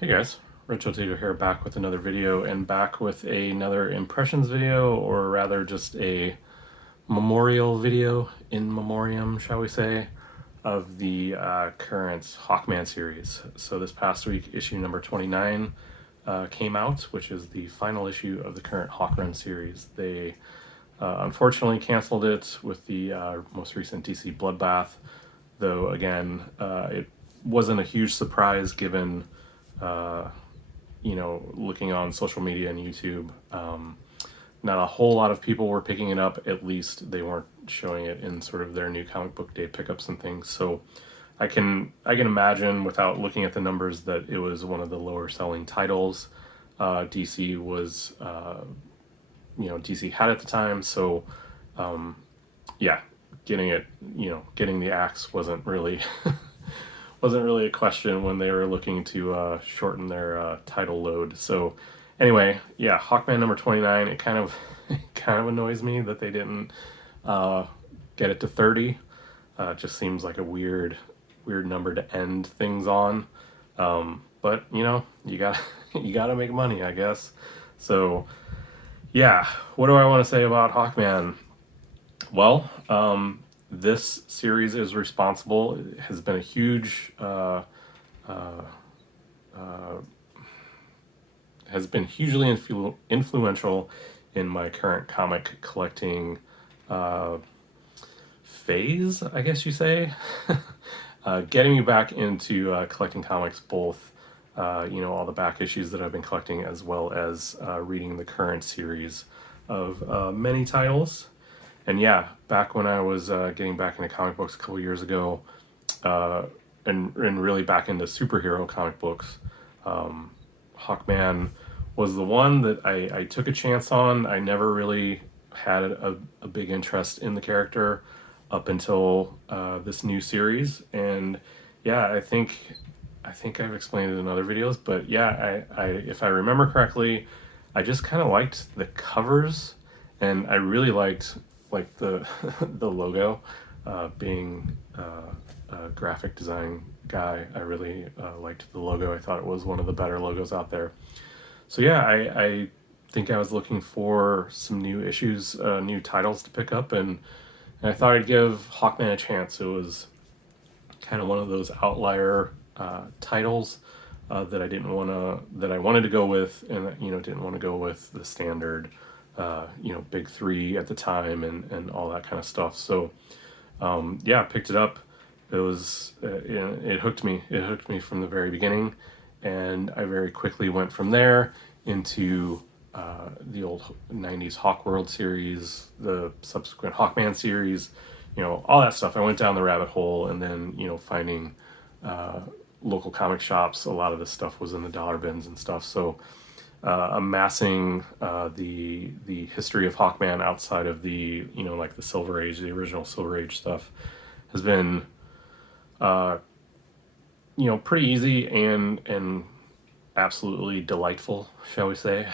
Hey guys, Rich Tato here, back with another video and back with another impressions video, or rather just a memorial video in memoriam, shall we say, of the current Hawkman series. So this past week, issue number 29 came out, which is the final issue of the current Hawkrun series. They unfortunately canceled it with the most recent DC Bloodbath, though again, it wasn't a huge surprise given looking on social media and YouTube, not a whole lot of people were picking it up. At least they weren't showing it in sort of their new comic book day pickups and things. So I can imagine without looking at the numbers that it was one of the lower selling titles DC was DC had at the time. So yeah, getting the axe wasn't really a question when they were looking to shorten their title load. So anyway, yeah, Hawkman number 29. It kind of kind of annoys me that they didn't get it to 30. It just seems like a weird number to end things on. But you got you got to make money, I guess. So yeah, what do I want to say about Hawkman? Well, this series is responsible. It has been a huge, has been hugely influential in my current comic collecting phase, I guess you say. Getting me back into collecting comics, both all the back issues that I've been collecting, as well as reading the current series of many titles. And yeah, back when I was getting back into comic books a couple years ago, and really back into superhero comic books, Hawkman was the one that I took a chance on. I never really had a big interest in the character up until this new series. And yeah, I think I've explained it in other videos, but yeah, I if I remember correctly, I just kind of liked the covers, and I really liked the the logo. Being a graphic design guy, I really liked the logo. I thought it was one of the better logos out there. So yeah, I think I was looking for some new issues, new titles to pick up, and I thought I'd give Hawkman a chance. It was kind of one of those outlier titles that I wanted to go with, and didn't want to go with the standard big three at the time and all that kind of stuff. So yeah, I picked it up. It hooked me. It hooked me from the very beginning, and I very quickly went from there into the old 90s Hawk World series, the subsequent Hawkman series, all that stuff. I went down the rabbit hole, and then finding local comic shops. A lot of this stuff was in the dollar bins and stuff. So amassing the history of Hawkman outside of the like the Silver Age, the original Silver Age stuff, has been pretty easy and absolutely delightful, shall we say.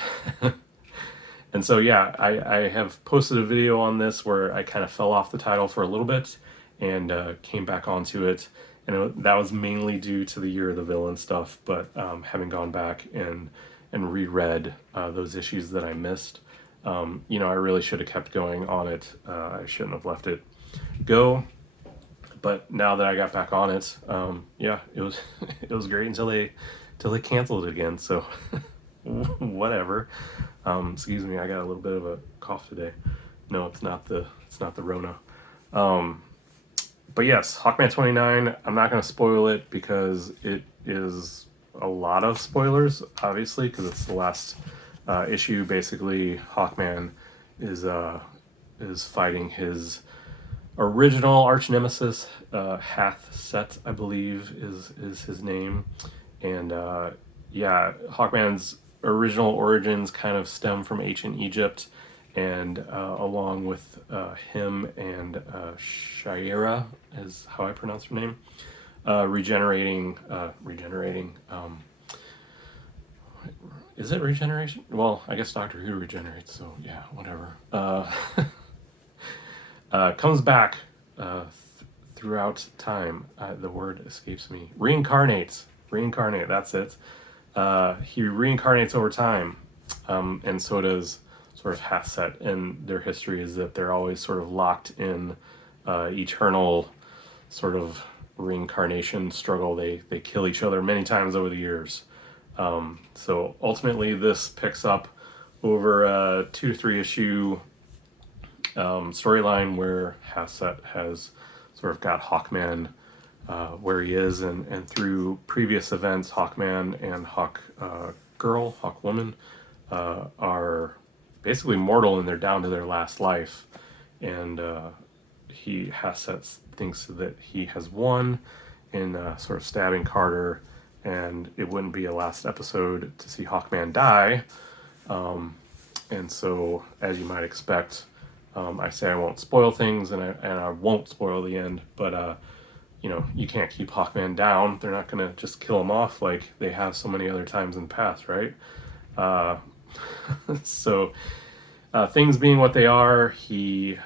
And so yeah, I have posted a video on this where I kind of fell off the title for a little bit and came back onto it, and that was mainly due to the Year of the Villain stuff. But having gone back and reread those issues that I missed, I really should have kept going on it. I shouldn't have left it go. But now that I got back on it, yeah, it was it was great until they canceled it again. So whatever. Excuse me, I got a little bit of a cough today. No, it's not the Rona. But yes, Hawkman 29. I'm not going to spoil it because it is a lot of spoilers, obviously, because it's the last issue. Basically, Hawkman is fighting his original arch nemesis, Hath Set, I believe, is his name. And yeah, Hawkman's original origins kind of stem from ancient Egypt, and along with him and Shaira is how I pronounce her name, regenerating. Is it regeneration? Well, I guess Doctor Who regenerates, so yeah, whatever. Comes back throughout time. The word escapes me. Reincarnate. That's it. he reincarnates over time, and so does sort of Hasset. And their history is that they're always sort of locked in eternal sort of reincarnation struggle. They kill each other many times over the years. So ultimately, this picks up over a 2 to 3 issue storyline where Hasset has sort of got Hawkman where he is, and through previous events, Hawkman and Hawkwoman are basically mortal and they're down to their last life. And Hasset thinks that he has won in sort of stabbing Carter, and it wouldn't be a last episode to see Hawkman die. And so, as you might expect, I say I won't spoil things, and I won't spoil the end, but you can't keep Hawkman down. They're not going to just kill him off like they have so many other times in the past, right? So things being what they are, he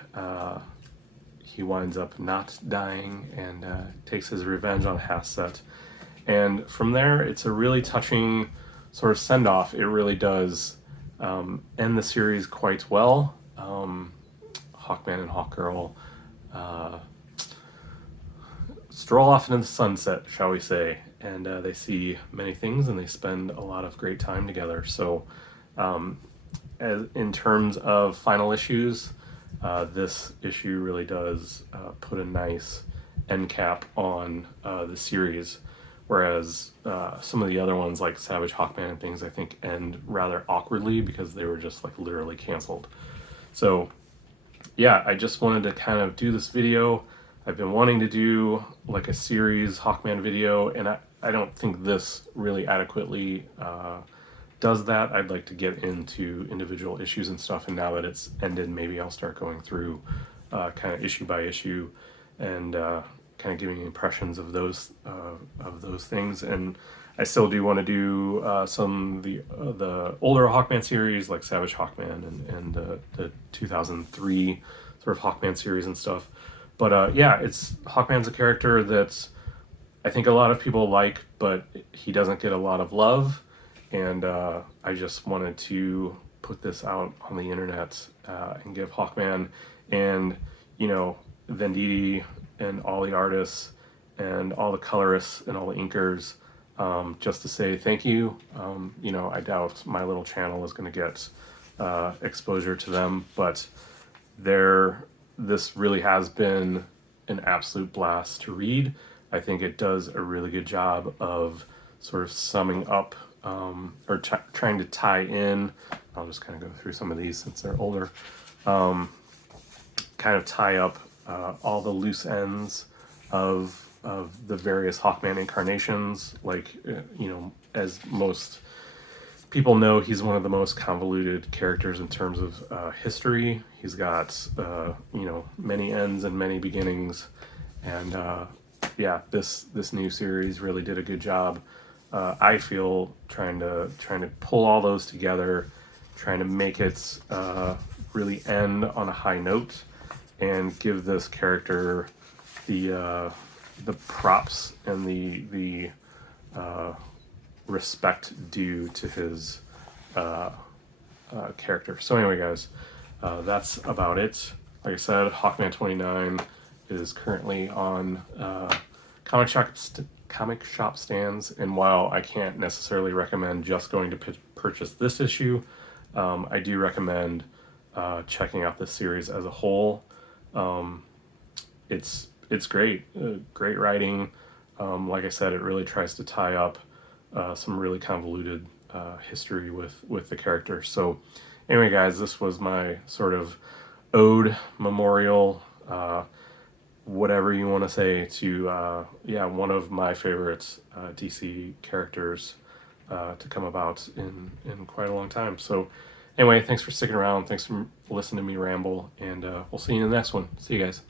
winds up not dying and takes his revenge on Hasset. And from there, it's a really touching sort of send-off. It really does end the series quite well. Hawkman and Hawkgirl stroll off into the sunset, shall we say, and they see many things and they spend a lot of great time together. So in terms of final issues, this issue really does put a nice end cap on the series, whereas some of the other ones like Savage Hawkman and things, I think, end rather awkwardly because they were just like literally canceled. So yeah, I just wanted to kind of do this video. I've been wanting to do like a series Hawkman video, and I don't think this really adequately does that. I'd like to get into individual issues and stuff, and now that it's ended, maybe I'll start going through kind of issue by issue and kind of giving impressions of those things. And I still do want to do some of the older Hawkman series like Savage Hawkman and the 2003 sort of Hawkman series and stuff. But Hawkman's a character that I think a lot of people like, but he doesn't get a lot of love. And I just wanted to put this out on the internet and give Hawkman and, Venditti and all the artists and all the colorists and all the inkers just to say thank you. I doubt my little channel is going to get exposure to them, but this really has been an absolute blast to read. I think it does a really good job of sort of summing up or trying to tie in. I'll just kind of go through some of these since they're older. Kind of tie up all the loose ends of the various Hawkman incarnations. Like, as most people know, he's one of the most convoluted characters in terms of history. He's got many ends and many beginnings, and this new series really did a good job. I feel trying to pull all those together, trying to make it really end on a high note, and give this character the props and the respect due to his character. So anyway, guys, that's about it. Like I said, Hawkman 29 is currently on comic shop stands, and while I can't necessarily recommend just going to purchase this issue, I do recommend checking out this series as a whole. It's great, great writing. Like I said, it really tries to tie up some really convoluted history with the character. So anyway, guys, this was my sort of ode, memorial, whatever you want to say, to one of my favorites DC characters to come about in quite a long time. So anyway, thanks for sticking around. Thanks for listening to me ramble, and we'll see you in the next one. See you guys.